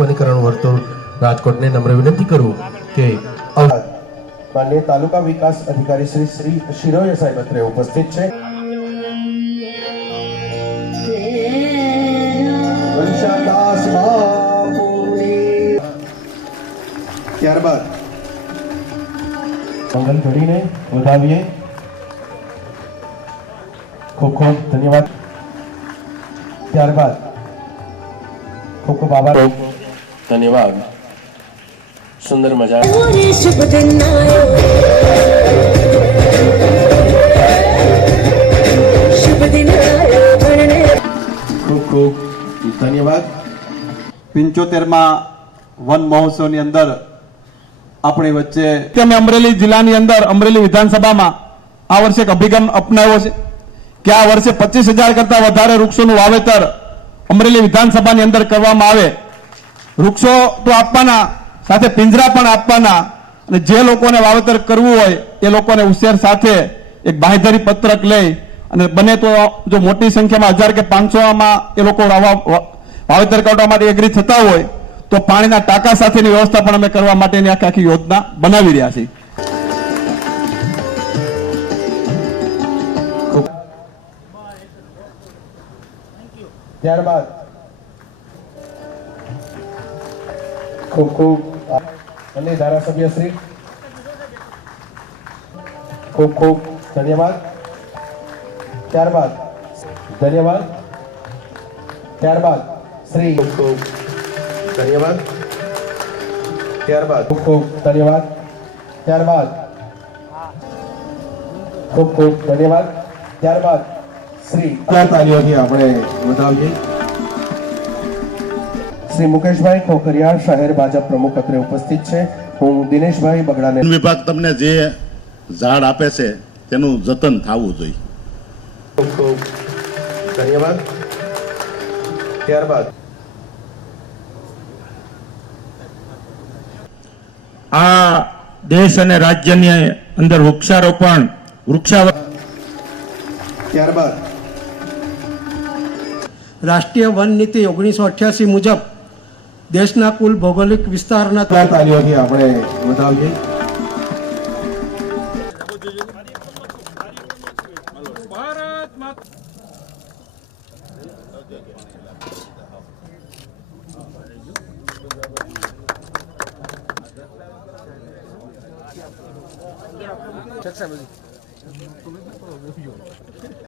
વનીકરણ વર્તુળ રાજકોટને નમ્ર વિનંતી કરું કે માન્ય તાલુકા વિકાસ અધિકારી શ્રી શ્રી શિરોય સાહેબ અત્રે ઉપસ્થિત છે. ત્યારબાદ મંગલ ઘડીને વધાવીએ. ખૂબ ખૂબ ધન્યવાદ. ત્યારબાદ ખૂબ ખૂબ આભાર. ધન્યવાદ સુંદર મજા ખૂબ ખૂબ ધન્યવાદ પંચોતેરમાં વન મહોત્સવની અંદર આપણી વચ્ચે અમે અમરેલી જિલ્લાની અંદર અમરેલી વિધાનસભામાં આ વર્ષે એક અભિગમ અપનાવ્યો છે કે આ વર્ષે પચીસ હજાર કરતા વધારે વૃક્ષોનું વાવેતર અમરેલી વિધાનસભાની અંદર કરવામાં આવે વૃક્ષો તો આપવાના, સાથે પિંજરા પણ આપવાના. અને જે લોકોને વાવેતર કરવું હોય, એ લોકોને ઉછેર સાથે એક બાંહેધરી પત્રક લઈ અને બને તો જો મોટી સંખ્યામાં હજાર કે પાંચસોમાં એ લોકો વાવેતર કરવા માટે એગ્રી થતા હોય, તો પાણીના ટાંકા સાથેની વ્યવસ્થા પણ અમે કરવા માટેની આખી આખી યોજના બનાવી રહ્યા છીએ. ત્યારબાદ ખૂબ ખૂબ અને ધારાસભ્ય શ્રી. ખૂબ ખૂબ ધન્યવાદ. ત્યારબાદ ધન્યવાદ. ત્યારબાદ શ્રી. ખૂબ ખૂબ ધન્યવાદ. ત્યારબાદ. ખૂબ ખૂબ ધન્યવાદ. ત્યારબાદ. ખૂબ ખૂબ ધન્યવાદ. ત્યારબાદ શ્રી. તાલીઓથી આપણે વધાવીએ શ્રી મુકેશભાઈ ખોખરિયા શહેર ભાજપ પ્રમુખ અત્રે ઉપસ્થિત છે. હું દિનેશભાઈ બગડાને વિભાગ તમને જે ઝાડ આપે છે તેનું જતન થવું જોઈએ. ખૂબ ખૂબ ધન્યવાદ. ત્યારબાદ આ દેશ અને રાજ્યની અંદર વૃક્ષારોપણ ત્યારબાદ રાષ્ટ્રીય વન નીતિ ઓગણીસો અઠ્યાસી મુજબ દેશના કુલ ભૌગોલિક વિસ્તારના તાલીઓથી આપણે વધાવીએ